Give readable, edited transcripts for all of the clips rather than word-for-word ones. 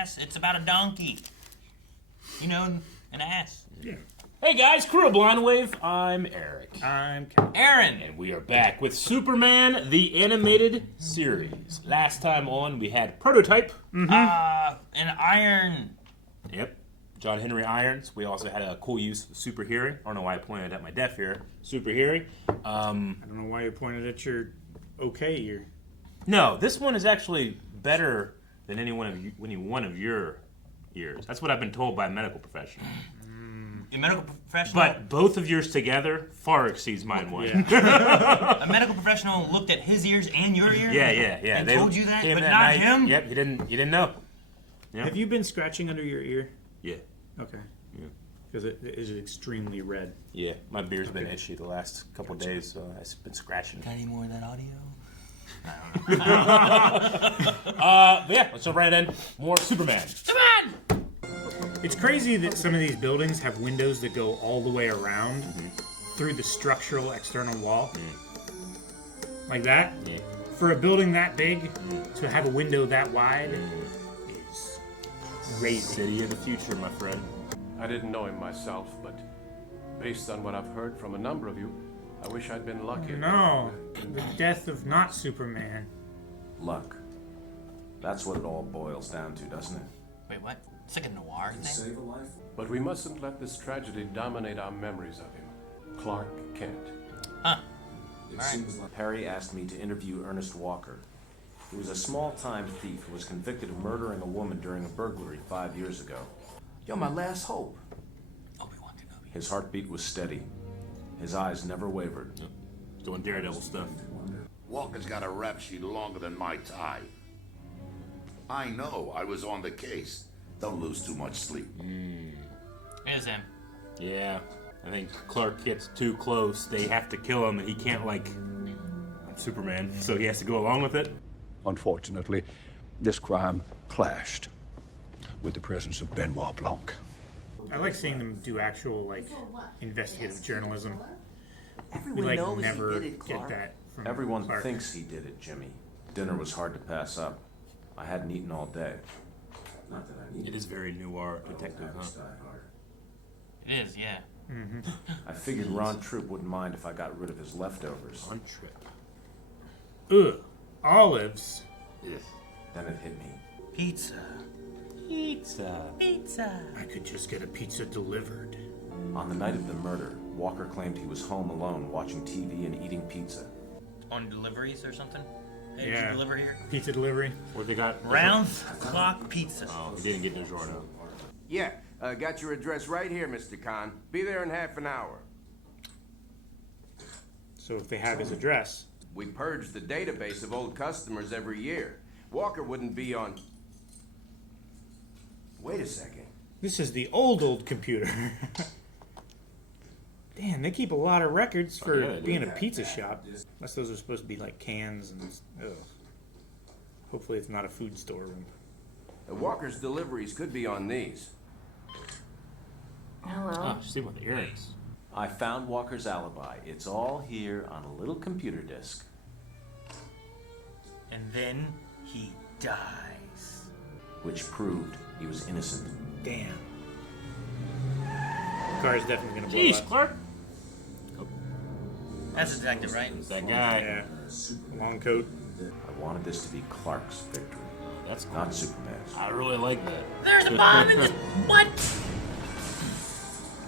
ass. It's about a donkey. You know, an ass. Yeah. Hey guys, crew of Blind Wave, I'm Eric. I'm Cal. Aaron! And we are back with Superman, the animated series. Last time on, we had Prototype. An iron. Yep. John Henry Irons. We also had a cool use of Super Hearing. I don't know why I pointed at my deaf ear. Super Hearing. I don't know why you pointed at your okay ear. No, this one is actually better than any one of your ears. That's what I've been told by a medical professional. A medical professional? But both of yours together far exceeds mine one. Yeah. A medical professional looked at his ears and your ears? Yeah. And They told you that, came but that not night. him? Yep, you didn't know. Yep. Have you been scratching under your ear? Yeah. Okay. Yeah. Because it is extremely red. Yeah, my beard's been itchy the last couple of days, so I've been scratching. Got any more of that audio? But yeah, let's jump right in. More Superman. Superman! It's crazy that some of these buildings have windows that go all the way around through the structural external wall. Like that. Yeah. For a building that big, to have a window that wide is crazy. City of the future, my friend. I didn't know him myself, but based on what I've heard from a number of you, I wish I'd been lucky. No, the death of not Superman. Luck. That's what it all boils down to, doesn't it? Wait, what? It's like a noir thing? But we mustn't let this tragedy dominate our memories of him. Clark Kent. Huh. Perry asked me to interview Ernest Walker. He was a small-time thief who was convicted of murdering a woman during a burglary 5 years ago. You're my last hope. Obi-Wan Kenobi. His heartbeat was steady. His eyes never wavered. Yep. Doing Daredevil stuff. Walker's got a rap sheet longer than my tie. I know, I was on the case. Don't lose too much sleep. It is him. Yeah, I think Clark gets too close. They have to kill him, and he can't, I'm Superman, so he has to go along with it. Unfortunately, this crime clashed with the presence of Benoit Blanc. I like seeing them do actual, investigative journalism. Everyone We, knows never he did it, get Clark. that from Everyone Clark. thinks he did it, Jimmy. Dinner was hard to pass up. I hadn't eaten all day. Not that I It is very noir detective, huh? It is, yeah. I figured Ron Troop wouldn't mind if I got rid of his leftovers. On trip. Ugh, olives. Then it hit me. Pizza. Pizza. Pizza. I could just get a pizza delivered. On the night of the murder, Walker claimed he was home alone watching TV and eating pizza. On deliveries or something? Hey, did Yeah. you deliver here? Pizza delivery. What they got? Round clock pizza. Oh, he didn't get DiGiorno. Yeah, got your address right here, Mr. Khan. Be there in half an hour. So if they have his address. We purge the database of old customers every year. Walker wouldn't be on... Wait a second. This is the old computer. Damn, they keep a lot of records for yeah, they do. being a pizza shop. Unless those are supposed to be like cans and... Ugh. Hopefully it's not a food storeroom. Walker's deliveries could be on these. Hello. Oh, she's sleeping with the earrings. I found Walker's alibi. It's all here on a little computer disk. And then he dies. Which proved he was innocent. Damn. The car is definitely gonna blow Jeez, up. Clark. That's a detective, right? That guy. Yeah. Long coat. I wanted this to be Clark's victory, That's cool. not Superman's. I really like that. There's a bomb in this. What?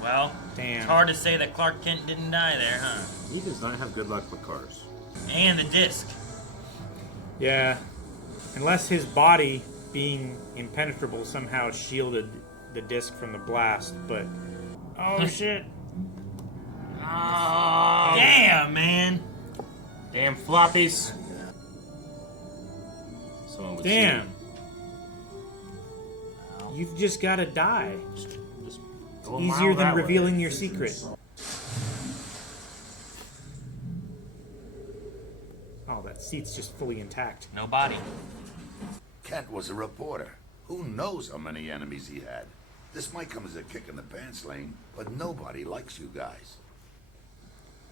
Well, Damn. it's hard to say that Clark Kent didn't die there, huh? He does not have good luck with cars. And the disc. Yeah. Unless his body being impenetrable somehow shielded the disc from the blast, but... Oh, shit. Oh, Damn, man. damn floppies. Someone would Damn. see. You've just gotta die. Just go a mile Easier than that way. revealing your secret. Oh, that seat's just fully intact. No body. Kent was a reporter. Who knows how many enemies he had? This might come as a kick in the pants, Lane, but nobody likes you guys.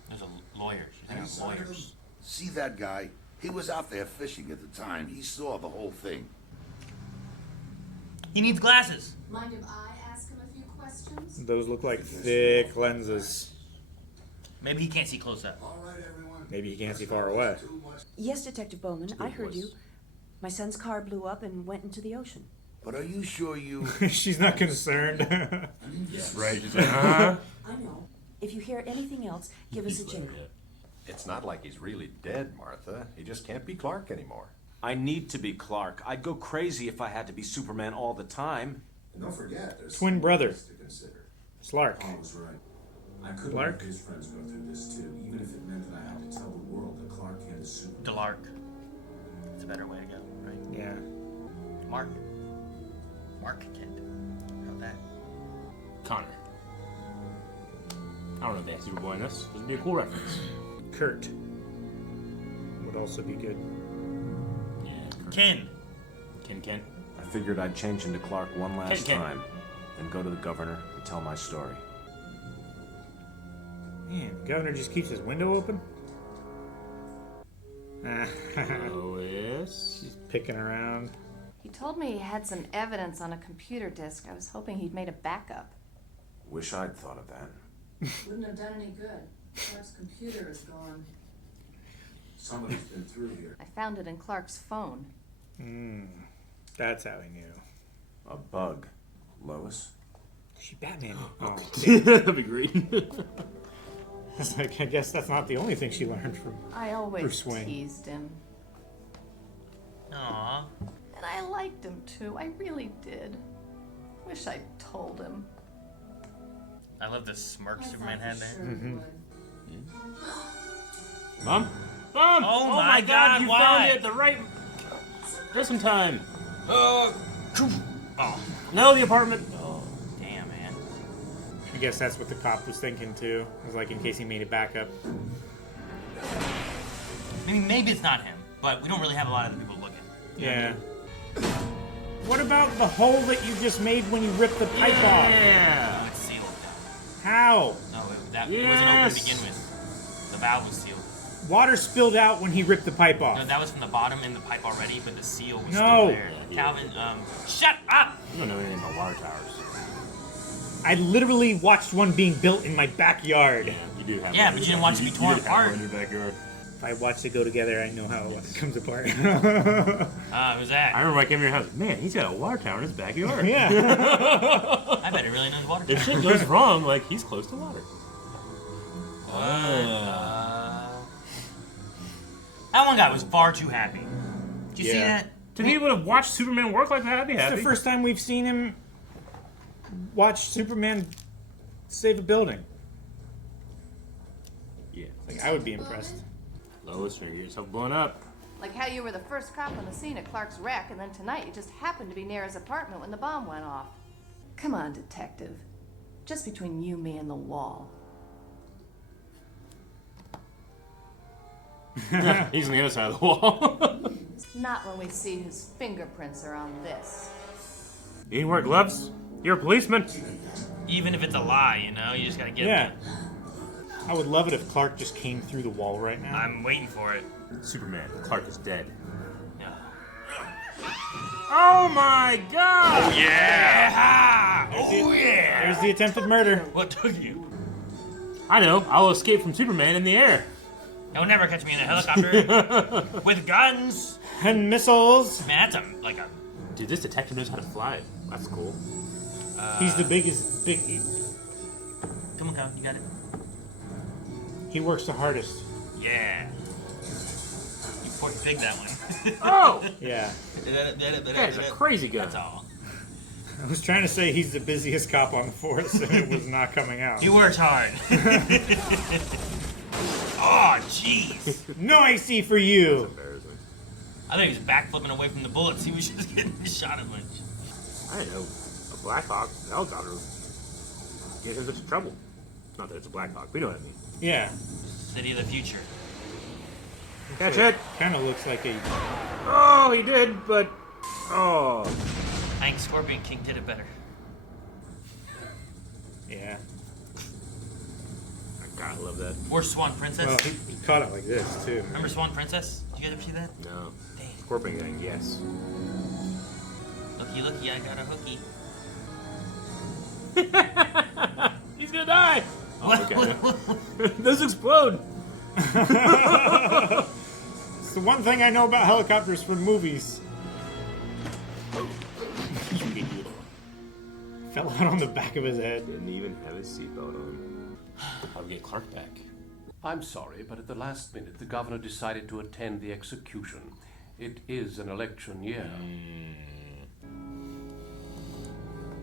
There's a lawyer. She's got lawyers. See that guy? He was out there fishing at the time. He saw the whole thing. He needs glasses. Mind if I ask him a few questions? Those look like thick lenses. Maybe he can't see close up. Maybe he can't see far away. Yes, Detective Bowman, I heard you. My son's car blew up and went into the ocean. But are you sure you... She's not concerned. Right. She's like, huh? I know. If you hear anything else, give us a jingle. It's not like he's really dead, Martha. He just can't be Clark anymore. I need to be Clark. I'd go crazy if I had to be Superman all the time. And don't forget, there's Twin brother. to consider. Slark. Paul was right. I couldn't Clark? let his friends go through this too, even if it meant that I had to tell the world that Clark Kent is Superman. Delark. It's a better way to go, right? Yeah. Mark Kent. How about that? Connor. I don't know if they have Superboy in this. This would be a cool reference. Kurt would also be good. Yeah. Kurt. Ken. Ken. I figured I'd change into Clark one last Ken. time, then go to the governor and tell my story. Man, the governor just keeps his window open? Lois. She's picking around. He told me he had some evidence on a computer disk. I was hoping he'd made a backup. Wish I'd thought of that. Wouldn't have done any good. Clark's computer is gone. Somebody's been through here. I found it in Clark's phone. That's how he knew. A bug. Lois? Is she Batman? Oh, That'd be great. It's like, I guess that's not the only thing she learned from. I always Bruce Wayne. teased him. Aww. And I liked him too. I really did. Wish I'd told him. I love the smirk Superman had there. Mom? Mom! Oh my God, you why? found it at the right... Just in time. Oh. No, the apartment. Oh, damn, man. I guess that's what the cop was thinking too. It was like in case he made a backup. I mean, maybe it's not him, but we don't really have a lot of people looking. Yeah. What about the hole that you just made when you ripped the pipe off? Yeah. Oh, it's sealed. How? No, it wasn't open to begin with. The valve was sealed. Water spilled out when he ripped the pipe off. No, that was from the bottom in the pipe already, but the seal was No. still there. Calvin, shut up! You don't know anything about water towers. I literally watched one being built in my backyard. Yeah, you do have. Yeah, one. but you didn't watch it be torn You do have apart. one in your backyard. If I watch it go together, I know how it comes apart. Who's that? I remember when I came to your house. Man, he's got a water tower in his backyard. Yeah. I bet it really knows water. If shit goes wrong, like, he's close to water. That one guy was far too happy. Did you see Yeah. that? To be able to watch Superman work like that, I'd be It's happy. the first time we've seen him watch Superman save a building. Yeah. Like, I would be impressed. Lois, trying to get yourself blown up. Like how you were the first cop on the scene at Clark's wreck, and then tonight you just happened to be near his apartment when the bomb went off. Come on, detective. Just between you, me, and the wall. He's on the other side of the wall. Not when we see his fingerprints are on this. You didn't wear gloves? You're a policeman. Even if it's a lie, you know, you just gotta get Yeah. it. I would love it if Clark just came through the wall right now. I'm waiting for it. Superman, Clark is dead. Yeah. Oh my god! Yeah! Oh yeah! There's the attempted murder. What took you? I know, I'll escape from Superman in the air. They'll never catch me in a helicopter with guns. And missiles. Man, that's like a. Dude, this detective knows how to fly. That's cool. He's the biggest. Come on, Kyle, you got it. He works the hardest. Yeah. You poor pig that one. Oh! Yeah. That's a crazy gun. That's all. I was trying to say he's the busiest cop on the force, and it was not coming out. He works hard. Oh, jeez. No AC for you. Embarrassing. I think he was backflipping away from the bullets. He was just getting shot at lunch. I didn't know a Black Hawk helicopter gets in such trouble. Not that it's a Black Hawk, we know what I mean. Yeah. City of the future. Catch it! Kind of looks like a. Oh, he did, but. Oh. I think Scorpion King did it better. Yeah. God, I love that. Or Swan Princess. Well, he caught it like this too. Remember Swan Princess? Did you guys ever see that? No. Dang. Scorpion Gang, yes. Looky, looky, I got a hooky. He's gonna die! Oh, okay. Those explode! It's the one thing I know about helicopters from movies. Fell out on the back of his head. Didn't even have his seatbelt on. How do we get Clark back? I'm sorry, but at the last minute, the governor decided to attend the execution. It is an election year.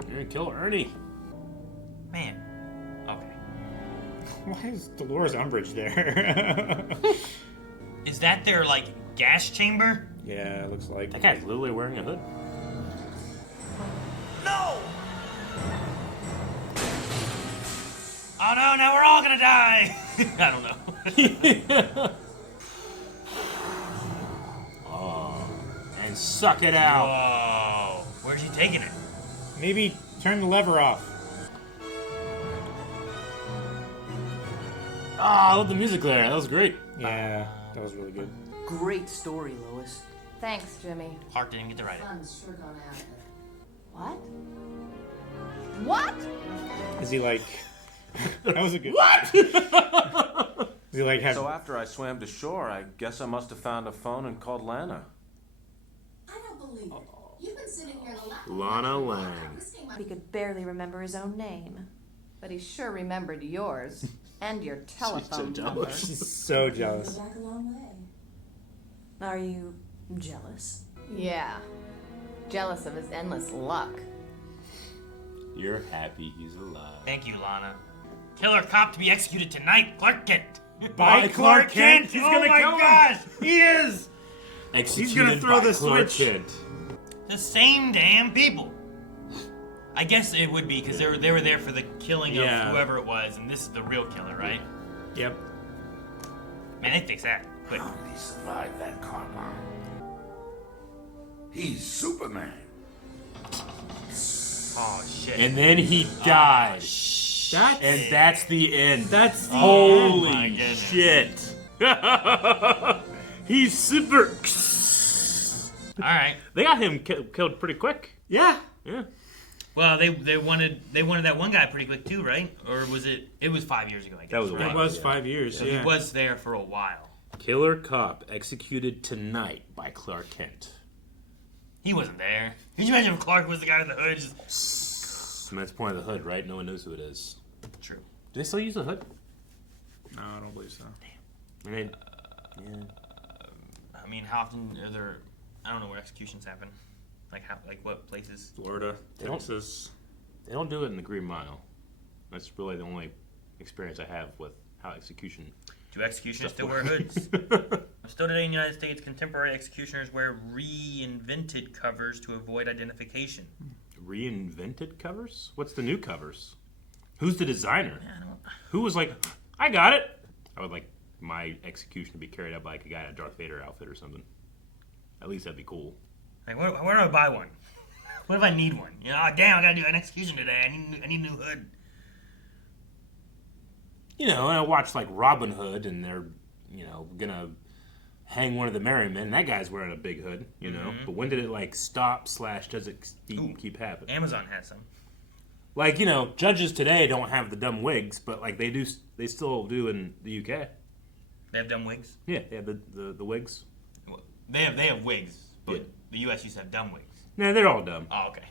You're gonna kill Ernie. Man. Okay. Why is Dolores Umbridge there? Is that their, like, gas chamber? Yeah, it looks like. That guy's literally wearing a hood. No! Oh no, now we're all gonna die! I don't know. Oh. And suck it out. Whoa. Where's he taking it? Maybe turn the lever off. Ah, I love the music there. That was great. Yeah, that was really good. Great story, Lois. Thanks, Jimmy. Clark didn't get to write it. Fun's sure gone out of it. What? What? Is he like... That was a good... What? Is he like... So after I swam to shore, I guess I must have found a phone and called Lana. I don't believe it. You've been sitting here the last Lana Lang. He could barely remember his own name. But he sure remembered yours. And your telephone number. She's so jealous. Back a long way. Are you jealous? Yeah. Jealous of his endless luck. You're happy he's alive. Thank you, Lana. Killer cop to be executed tonight, Clark Kent. By Clark Kent? He's Oh gonna my kill him. gosh! He is! Executed He's gonna throw by the Clark switch. Kent. The same damn people. I guess it would be because they were there for the killing of whoever it was, and this is the real killer, right? Yep. Man, they fix that quick. How did he survive that car bomb? He's Superman. Oh shit. And then he died. And that's the end. That's the Holy end. Oh, my shit. He's super. Alright. They got him killed pretty quick. Yeah. Yeah. Well, they wanted that one guy pretty quick too, right? Or was it? It was 5 years ago, I guess. That was a right? It was 5 years, yeah. He was there for a while. Killer cop executed tonight by Clark Kent. He wasn't there. Could you imagine if Clark was the guy with the hood? Just... And that's the point of the hood, right? No one knows who it is. True. Do they still use the hood? No, I don't believe so. I mean, I mean, how often are there? I don't know where executions happen. Like what places? Florida, Texas. They don't do it in the Green Mile. That's really the only experience I have with how execution. Do executioners still wear works. hoods? Still today in the United States, contemporary executioners wear reinvented covers to avoid identification. Reinvented covers? What's the new covers? Who's the designer? Yeah, I don't... Who was like, I got it? I would like my execution to be carried out by like a guy in a Darth Vader outfit or something. At least that'd be cool. Like, where do I buy one? What if I need one? You know, oh, damn, I gotta do an execution today. I need a new hood. You know, and I watch like Robin Hood, and they're, you know, gonna hang one of the merry men. That guy's wearing a big hood, you know. Mm-hmm. But when did it like stop / does it keep happening? Amazon has some. Like, you know, judges today don't have the dumb wigs, but like they still do in the UK. They have dumb wigs. Yeah, they have the wigs. Well, they have wigs, but the U.S. used to have dumb wigs. No, they're all dumb. Oh, okay.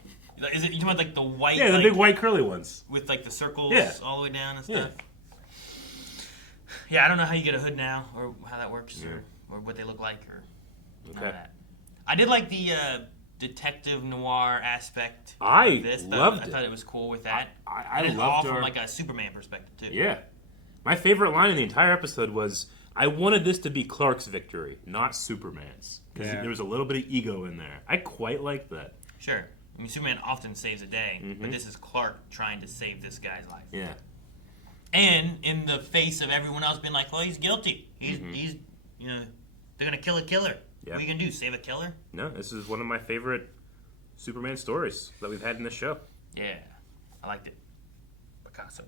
Is it you talking about like the white? Yeah, the like, big white curly ones with like the circles Yeah. all the way down and stuff. Yeah. Yeah, I don't know how you get a hood now, or how that works, or what they look like, or none of that. I did like the detective noir aspect of this. Loved I thought it was cool with that. I and loved all her. from like a Superman perspective too. Yeah. My favorite line in the entire episode was, I wanted this to be Clark's victory, not Superman's. Because there was a little bit of ego in there. I quite liked that. Sure. I mean, Superman often saves a day, but this is Clark trying to save this guy's life. Yeah. And in the face of everyone else being like, well, he's guilty. He's you know, they're going to kill a killer. Yeah. What are you going to do, save a killer? No, this is one of my favorite Superman stories that we've had in this show. Yeah. I liked it. Picasso.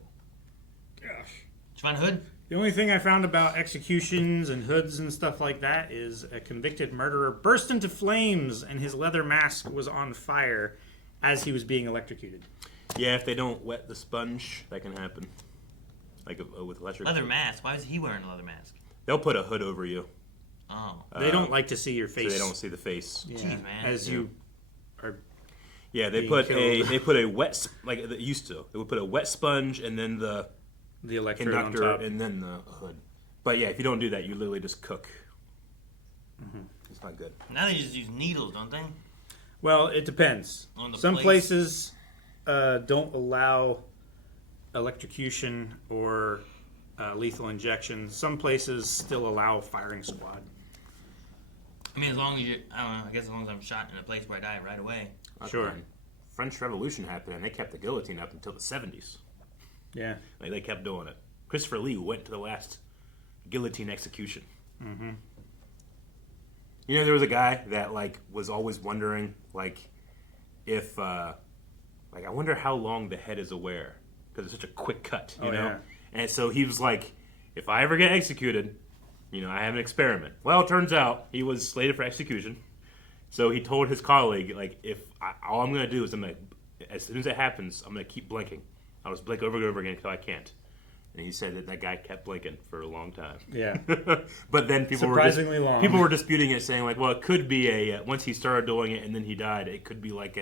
Gosh. Did you find a hood? The only thing I found about executions and hoods and stuff like that is a convicted murderer burst into flames and his leather mask was on fire as he was being electrocuted. Yeah, if they don't wet the sponge, that can happen. Like with electric. Leather mask? Why is he wearing a leather mask? They'll put a hood over you. Oh. They don't like to see your face. So they don't see the face. Yeah. Jeez, man. As you are. Yeah, they put a wet like they used to. They would put a wet sponge and then the electrode conductor on top. and then the hood. But yeah, if you don't do that, you literally just cook. Mm-hmm. It's not good. Now they just use needles, don't they? Well, it depends. On the Some place. places don't allow electrocution or lethal injection. Some places still allow firing squad. I mean, as long as you, I don't know, I guess as long as I'm shot in a place where I die right away. Sure. French Revolution happened, and they kept the guillotine up until the 70s. Yeah. Like, they kept doing it. Christopher Lee went to the last guillotine execution. Mm-hmm. You know, there was a guy that, like, was always wondering, like, if, like, I wonder how long the head is aware. Because it's such a quick cut, you know? Yeah. And so he was like, if I ever get executed, you know, I have an experiment. Well, it turns out he was slated for execution. So he told his colleague, like, all I'm going to do is as soon as it happens, I'm going to keep blinking. I'll just blink over and over again until I can't. And he said that guy kept blinking for a long time. Yeah. But then people long. People were disputing it, saying, like, well, it could be once he started doing it and then he died, it could be like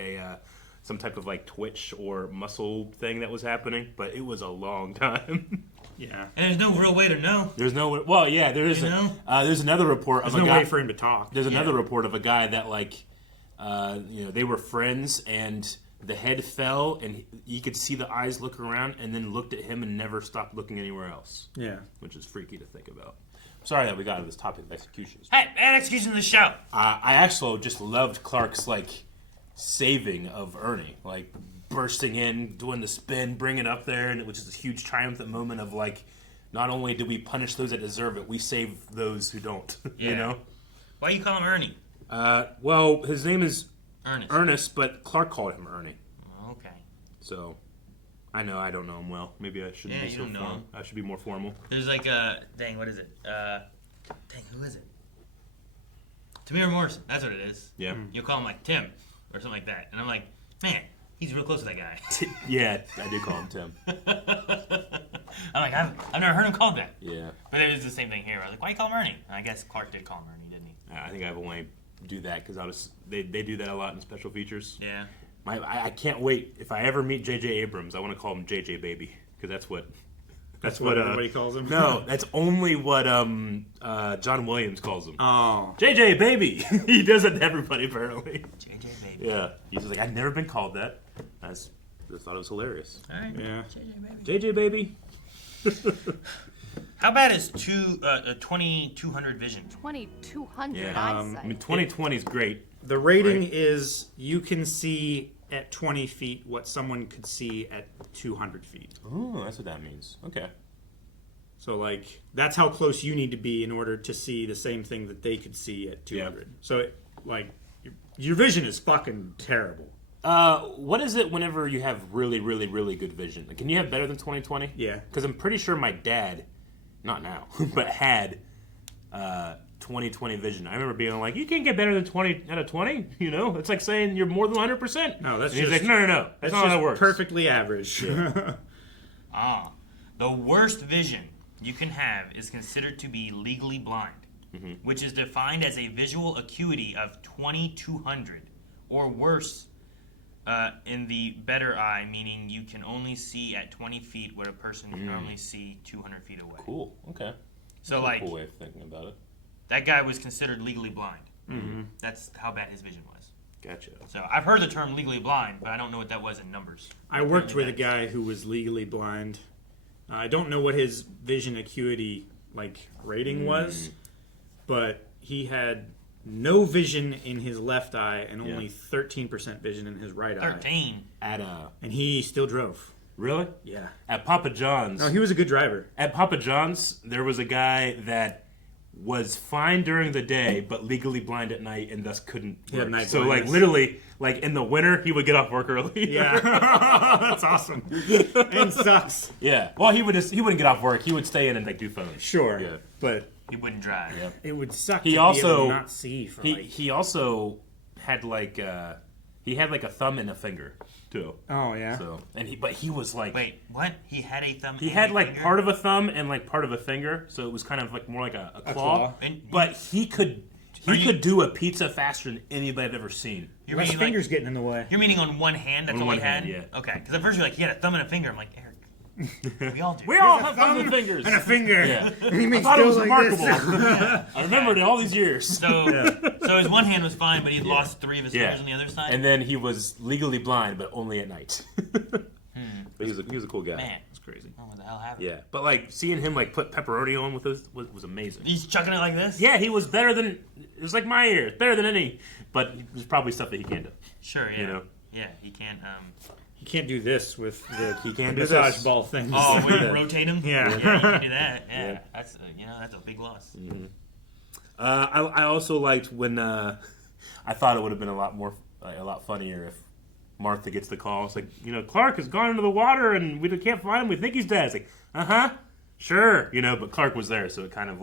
some type of, like, twitch or muscle thing that was happening. But it was a long time. Yeah. And there's no real way to know. There's no. Well, yeah, there is. There's another report of There's a no guy. way for him to talk. There's another report of a guy that, like, you know, they were friends and the head fell and you could see the eyes look around and then looked at him and never stopped looking anywhere else. Yeah. Which is freaky to think about. Sorry that we got into this topic of executions. Hey, man, execution in the show. I actually just loved Clark's, like, saving of Ernie, like bursting in, doing the spin, bringing it up there, and which is a huge triumphant moment of, like, not only do we punish those that deserve it, we save those who don't. Yeah. You know? Why you call him Ernie? Well, his name is Ernest, but Clark called him Ernie. Okay. So, I don't know him well. Maybe I shouldn't be so don't know formal. him. I should be more formal. There's like dang, what is it? Dang, who is it? Tamir Morrison. That's what it is. Yeah. You'll call him like Tim or something like that, and I'm like, man, he's real close to that guy. Yeah, I do call him Tim. I'm like, I've never heard him called that. Yeah. But it was the same thing here. I was like, why you call him Ernie? And I guess Clark did call him Ernie, didn't he? I think I've only do that because they do that a lot in special features. Yeah. I can't wait. If I ever meet J.J. Abrams, I want to call him J.J. Baby because that's what everybody calls him. No, that's only what John Williams calls him. Oh, J.J. Baby. He does it to everybody apparently. J.J. Baby. Yeah, he's just like, I've never been called that. I just thought it was hilarious. All right. Yeah. J.J. Baby. How bad is 2200 vision? 2200 Yeah, eyesight. I mean 2020 is great. The rating Right. is you can see at 20 feet what someone could see at 200 feet. Oh, that's what that means. Okay. So, like, that's how close you need to be in order to see the same thing that they could see at 200. So, your vision is fucking terrible. What is it whenever you have really, really, really good vision? Like, can you have better than 20/20? Yeah. Because I'm pretty sure my dad, not now, but had 20/20 vision. I remember being like, you can't get better than 20 out of 20, you know? It's like saying you're more than 100%. No, that's and he's just... like, no. That's not how that works. Perfectly average. Yeah. The worst vision you can have is considered to be legally blind, which is defined as a visual acuity of 2200 or worse in the better eye, meaning you can only see at 20 feet what a person can normally see 200 feet away. Cool. Okay. So, that's a cool way of thinking about it. That guy was considered legally blind. Mm-hmm. That's how bad his vision was. Gotcha. So I've heard the term legally blind, but I don't know what that was in numbers. I worked with a guy who was legally blind. I don't know what his vision acuity rating was, but he had no vision in his left eye and only 13% vision in his right eye. 13. And he still drove. Really? Yeah. At Papa John's. No, he was a good driver. At Papa John's, there was a guy that was fine during the day, but legally blind at night, and thus couldn't work. Night so, blindness. literally, in the winter, he would get off work early. Yeah, that's awesome. And sucks. Yeah. Well, he wouldn't get off work. He would stay in and do phones. Sure. Yeah. But he wouldn't drive. Yeah. It would suck. He to also be able to not see. For he also had he had a thumb and a finger too. Oh yeah. So but he was wait, what? He had a thumb. He and had a finger? part of a thumb and part of a finger, so it was kind of more like a claw. But he could do a pizza faster than anybody I've ever seen. You're His meaning finger's getting in the way. You're meaning on one hand? That's On all one he had? hand, yeah. Okay, because at first you're he had a thumb and a finger. I'm like, Eric, we all do. We all have thumbs and fingers. And a finger. Yeah. And he I makes thought it was dough like this. remarkable. I remembered it all these years. So his one hand was fine, but he'd lost 3 of his fingers on the other side? And then he was legally blind, but only at night. But he was a cool guy. Man. It's crazy. Oh, what the hell happened? Yeah, but seeing him put pepperoni on with us was amazing. He's chucking it like this? Yeah, he was better than it was like my ear, better than any. But there's probably stuff that he can't do. Sure, yeah. You know? Yeah, he can't. He can't do this with the he can't do massage this. ball thing. Oh, where you rotate him? Yeah. Yeah, you can do that. Yeah, Yeah. that's that's a big loss. Mm-hmm. I also liked when I thought it would have been a lot funnier if Martha gets the call. It's Clark has gone into the water and we can't find him. We think he's dead. It's sure, but Clark was there, so it kind of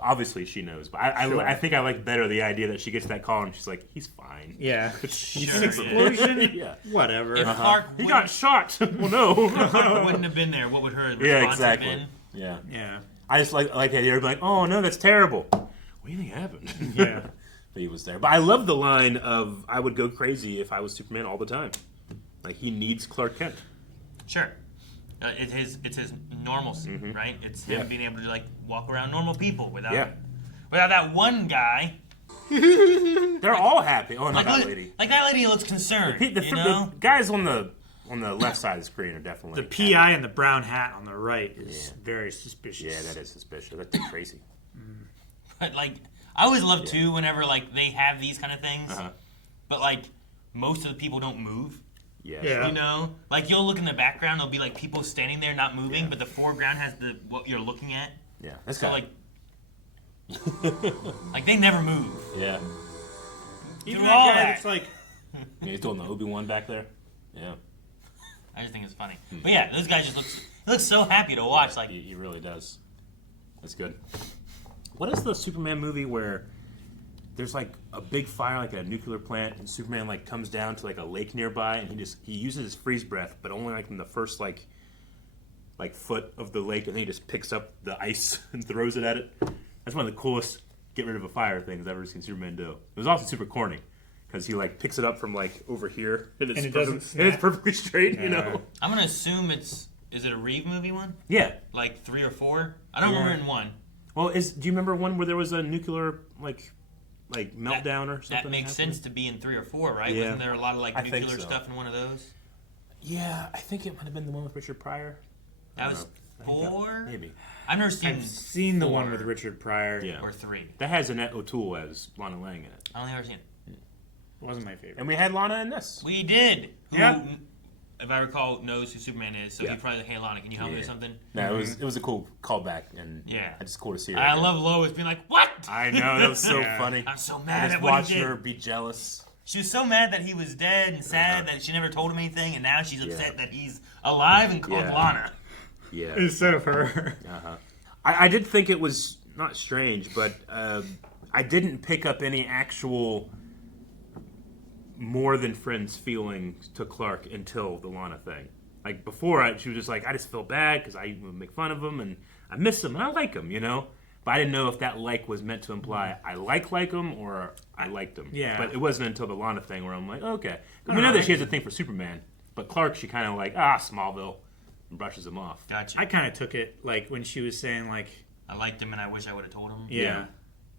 obviously she knows. But I think I like better the idea that she gets that call and she's like, he's fine. Yeah. Sure, An explosion? Yeah. Whatever. If Clark He got shot. Well, no. If Clark wouldn't have been there, what would her response Yeah, have exactly. been? Yeah. Yeah. I just like the idea of oh no, that's terrible. What do you think happened? Yeah. But he was there. But I love the line of I would go crazy if I was Superman all the time. He needs Clark Kent. Sure. It's his normalcy, right? It's him being able to walk around normal people without that one guy. They're all happy. Oh, not that lady. That lady looks concerned. The guys on the left side of the screen are definitely The PI in the brown hat on the right is very suspicious. Yeah, that is suspicious. That's crazy. But I always love too whenever they have these kind of things, but most of the people don't move. Yeah. You'll look in the background, there'll be people standing there not moving, but the foreground has what you're looking at. Yeah, that's so they never move. Yeah. Even Through that all guy that. that's he's doing the Obi-Wan back there. Yeah. I just think it's funny. But yeah, those guys just look so happy to watch. He really does. That's good. What is the Superman movie where there's a big fire at a nuclear plant and Superman comes down to a lake nearby and he uses his freeze breath, but only in the first foot of the lake, and then he just picks up the ice and throws it at it. That's one of the coolest get rid of a fire things I've ever seen Superman do. It was also super corny because he picks it up from over here and it's perfectly straight. I'm gonna assume is it a Reeve movie one? Yeah. 3 or 4? I don't remember in 1. Well, do you remember one where there was a nuclear meltdown or something? That makes sense to be in 3 or 4, right? Yeah. Wasn't there a lot of nuclear so. stuff in one of those? Yeah, I think it might have been the one with Richard Pryor. That was 4? Maybe. I've seen the one with Richard Pryor. Yeah. Or 3. That has Annette O'Toole as Lana Lang in it. I only ever seen it. Wasn't my favorite. And we had Lana in this. We did. Yeah. Who, if I recall, knows who Superman is, so he's probably like, hey, Lana, can you help me with something? No, it was a cool callback, and it's just cool to see her. I love Lois being like, what? I know, that was so funny. I'm so mad at what he did. Watching her be jealous. She was so mad that he was dead and sad that she never told him anything, and now she's upset that he's alive and called Lana. Yeah. Instead of her. I did think it was not strange, but I didn't pick up any actual more than friends feelings to Clark until the Lana thing. Before, she was just I just feel bad because I make fun of him and I miss him and I like him, But I didn't know if that was meant to imply I like him or I liked him. Yeah. But it wasn't until the Lana thing where I'm like, okay. We know that she has a thing for Superman, but Clark, she kind of Smallville, and brushes him off. Gotcha. I kind of took it when she was saying I liked him and I wish I would have told him. Yeah.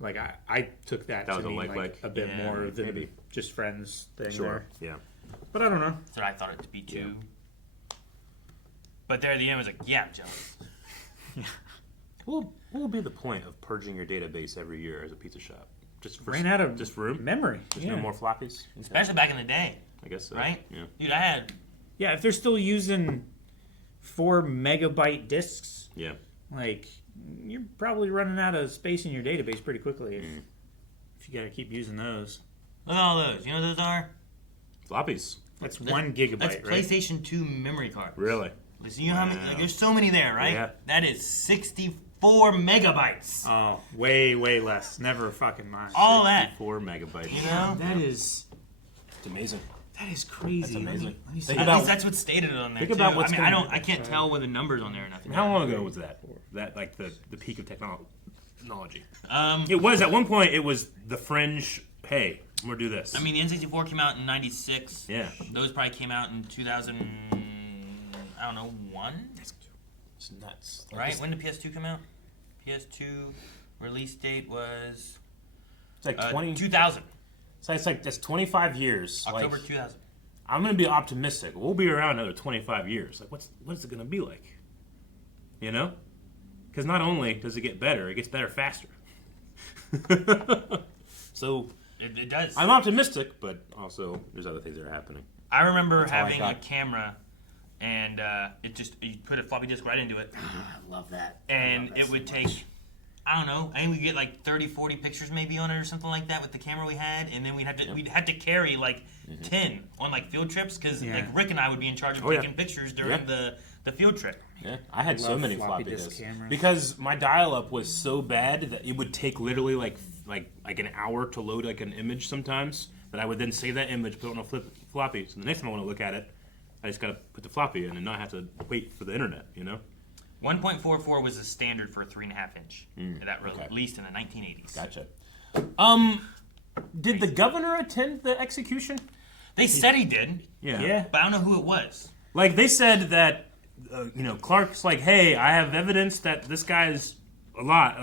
I took that to was a mean a bit more than maybe. just friends thing. Sure. There. Yeah. But I don't know. That's what I thought it to be too. But there at the end was I'm jealous. What will be the point of purging your database every year as a pizza shop? Ran out of just room memory. There's no more floppies? Especially back in the day. I guess so. Right? Yeah. Dude, I had... Yeah, if they're still using 4 megabyte discs, like, you're probably running out of space in your database pretty quickly if you got to keep using those. Look at all those. You know what those are? Floppies. That's 1 gigabyte, That's right? PlayStation 2 memory cards. Really? So you know how many? Like, there's so many there, right? Yeah. That is 64 megabytes. Oh, way less. Never fucking mind. All that. 4 megabytes. You know? That is... It's amazing. That is crazy. That's amazing. Let me At least that's what's stated on there. Think too. about what's I mean, gonna I can't tell with the numbers on there or nothing. How long ago was that? That like the peak of technology. Um, It was at one point. It was the fringe. Hey, I'm gonna do this. I mean, the N64 came out in '96. Yeah. Those probably came out in 2000. I don't know, 1. It's nuts. Right? When did PS2 come out? PS2 release date was. It's like 2000. So it's like that's 25 years. October like, 2000. I'm gonna be optimistic. We'll be around another 25 years. Like, what's it gonna be like? You know? Because not only does it get better, it gets better faster. So it does. I'm optimistic, but also there's other things that are happening. I remember That's all I having a got. camera, and you put a floppy disk right into it. I love that. And it would take, I don't know, I think we'd get like 30, 40 pictures maybe on it or something like that with the camera we had, and then we'd have to carry like 10 on like field trips because like Rick and I would be in charge of taking pictures during the field trip. Yeah, I had so many floppy disk disks cameras. because my dial-up was so bad that it would take literally like an hour to load like an image sometimes. That I would then save that image, put it on a floppy. So the next time I want to look at it, I just gotta put the floppy in and not have to wait for the internet. You know. 1.44 was the standard for a 3.5 inch. That released in the 1980s. Gotcha. Did the governor attend the execution? They said he did. Yeah. But I don't know who it was. Like they said that, Clark's like, hey, I have evidence that this guy's a lot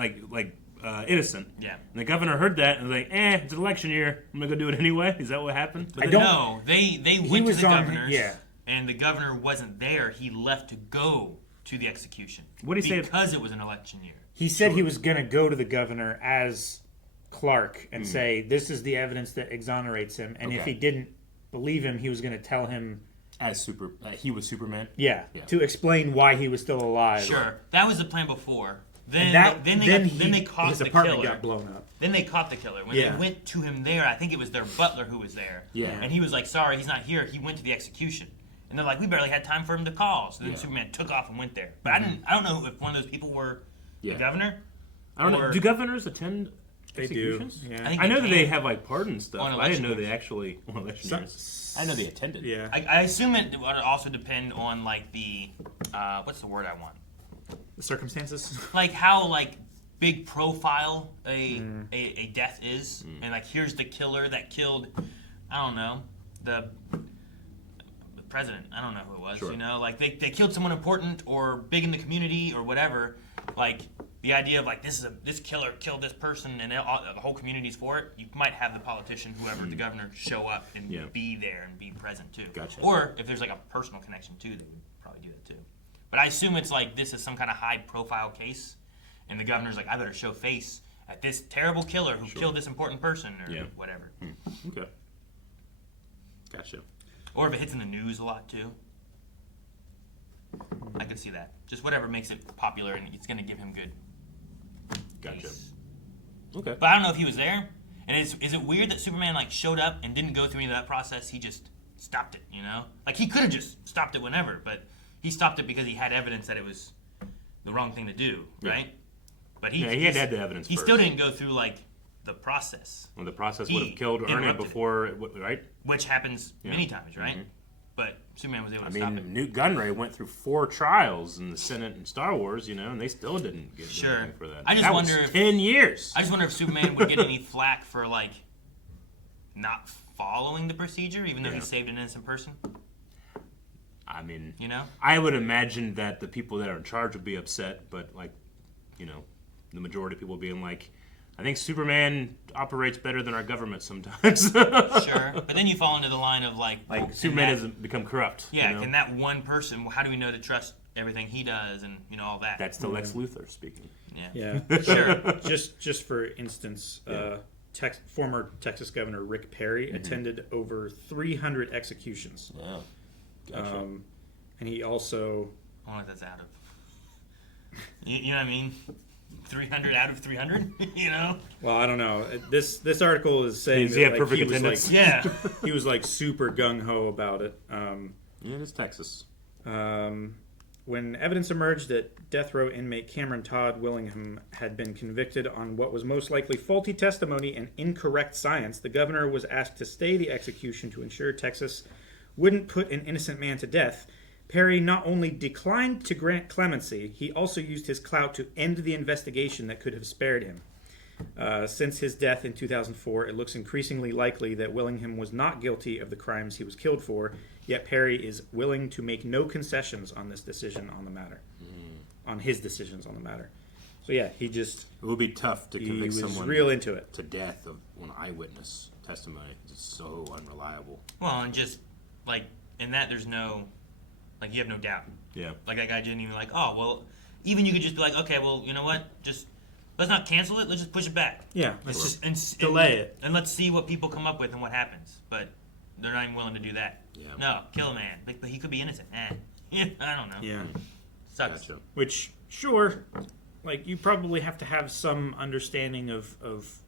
innocent. Yeah. And the governor heard that and was like, it's an election year. I'm gonna go do it anyway. Is that what happened? But No, they went to the governor's. Yeah. And the governor wasn't there. He left to go to the execution. What did he say? Because it was an election year. He said he was going to go to the governor as Clark and say, this is the evidence that exonerates him. And if he didn't believe him, he was going to tell him... he was Superman? Yeah, to explain why he was still alive. Sure. That was the plan before. Then they caught his the apartment killer. got blown up. Then they caught the killer. When they went to him there, I think it was their butler who was there. Yeah. And he was like, sorry, he's not here. He went to the execution. And they're like, we barely had time for him to call. So then Superman took off and went there. But I don't know if one of those people were the governor. I don't know. Do governors attend executions? They do. I think I know they that they can. have like pardon stuff. On I didn't know election they actually on election years. I know they attended. Yeah. I assume it would also depend on like the what's the word I want? The circumstances? Like how like big profile a death is, and like here's the killer that killed, I don't know, the president. I don't know who it was. Sure. You know, like they killed someone important or big in the community or whatever. Like the idea of like this killer killed this person and the whole community's for it. You might have the politician, whoever the governor, show up and be there and be present too. Gotcha. Or if there's like a personal connection too, they would probably do that too. But I assume it's like this is some kind of high profile case, and the governor's like, I better show face at this terrible killer who killed this important person or whatever. Okay. Gotcha. Or if it hits in the news a lot too. I could see that. Just whatever makes it popular and it's going to give him good. Gotcha. Case. Okay. But I don't know if he was there. And is it weird that Superman like showed up and didn't go through any of that process? He just stopped it, you know? Like he could have just stopped it whenever, but he stopped it because he had evidence that it was the wrong thing to do, right? But he had to have the evidence He first. still didn't go through like the process. Well, the process would have killed Ernie before, right? Which happens many times, right? Mm-hmm. But Superman was able to stop it. Newt Gunray went through 4 trials in the Senate and Star Wars, and they still didn't get anything for that. I just wonder if 10 years. I just wonder if Superman would get any flack for like not following the procedure, even though he saved an innocent person. I mean, you know, I would imagine that the people that are in charge would be upset, but the majority of people being like, I think Superman operates better than our government sometimes. Sure, but then you fall into the line of like Superman hasn't become corrupt. Yeah, can that one person? How do we know to trust everything he does and all that? That's the Lex Luthor speaking. Yeah, sure. Just for instance, former Texas Governor Rick Perry attended over 300 executions. Wow, gotcha. And he also. I don't know if that's out of. You know what I mean? 300 out of 300, you know? Well, I don't know. This article is saying Does he have that, perfect he was attendance? like, Yeah. he was like super gung-ho about it. Yeah, it's Texas. When evidence emerged that death row inmate Cameron Todd Willingham had been convicted on what was most likely faulty testimony and incorrect science, the governor was asked to stay the execution to ensure Texas wouldn't put an innocent man to death. Perry not only declined to grant clemency, he also used his clout to end the investigation that could have spared him. Since his death in 2004, it looks increasingly likely that Willingham was not guilty of the crimes he was killed for, yet Perry is willing to make no concessions on this decision on the matter. On his decisions on the matter. So yeah, he just... It would be tough to convict someone real into it. to death of an eyewitness testimony. It's so unreliable. Well, and just, like, in that there's no... Like, you have no doubt. Yeah. Like, that guy didn't even like, oh, well, even you could just be like, okay, well, you know what? Just, let's not cancel it. Let's just push it back. Yeah. Let's just delay it. And let's see what people come up with and what happens. But they're not even willing to do that. Yeah. No, kill a man. But he could be innocent. Yeah, I don't know. Yeah. Sucks. Gotcha. Which, sure, like, you probably have to have some understanding of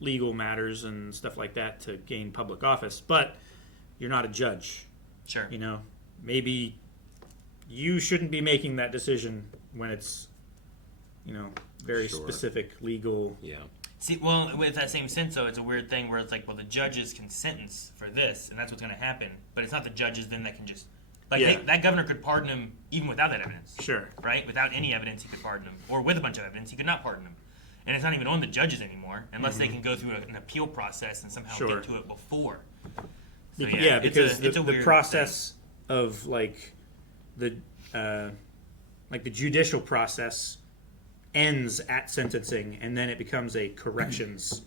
legal matters and stuff like that to gain public office, but you're not a judge. Sure. You know, maybe you shouldn't be making that decision when it's, you know, very specific legal. Yeah. See, well, with that same sense, though, it's a weird thing where it's like, well, the judges can sentence for this, and that's what's going to happen. But it's not the judges then that can just... Like, that governor could pardon him even without that evidence. Sure. Right? Without any evidence, he could pardon him. Or with a bunch of evidence, he could not pardon him. And it's not even on the judges anymore, unless they can go through an appeal process and somehow get to it before. So, yeah, because it's a the weird process of, like, the judicial process ends at sentencing, and then it becomes a corrections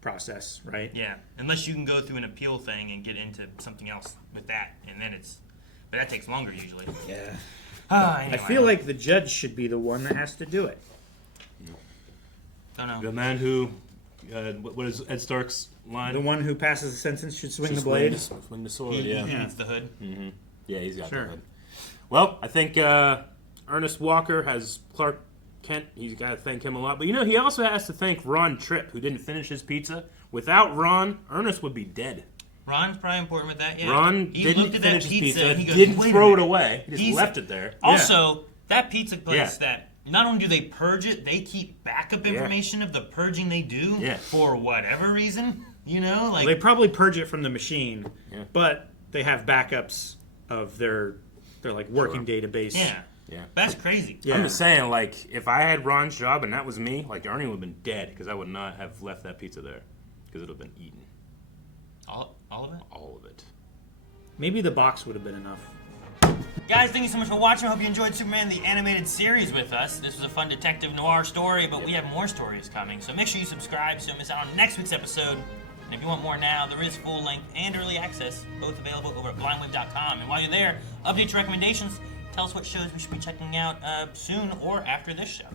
process, right? Yeah, unless you can go through an appeal thing and get into something else with that, and then it's... But that takes longer usually. Yeah. Anyway. I feel like the judge should be the one that has to do it. Don't know. The man who... what is Ed Stark's line? The one who passes the sentence should swing the blade. Swing the sword, He yeah. needs the hood. Mm-hmm. Yeah, he's got Sure. the hood. Well, I think Ernest Walker has Clark Kent. He's got to thank him a lot. But, you know, he also has to thank Ron Tripp, who didn't finish his pizza. Without Ron, Ernest would be dead. Ron's probably important with that, yeah. Ron he didn't looked at that finish his pizza and he goes, didn't "Wait a throw it minute." away. He just left it there. Also, that pizza place Yeah. that not only do they purge it, they keep backup information of the purging they do for whatever reason. You know, like They probably purge it from the machine, but they have backups of their like working database. Yeah. That's crazy. I'm just saying, like, if I had Ron's job and that was me, like, Ernie would have been dead because I would not have left that pizza there because it would have been eaten. All of it? All of it. Maybe the box would have been enough. Guys, thank you so much for watching. I hope you enjoyed Superman the Animated Series with us. This was a fun detective noir story, but we have more stories coming. So make sure you subscribe so you don't miss out on next week's episode. And if you want more now, there is full-length and early access, both available over at blindwave.com. And while you're there, update your recommendations. Tell us what shows we should be checking out soon or after this show.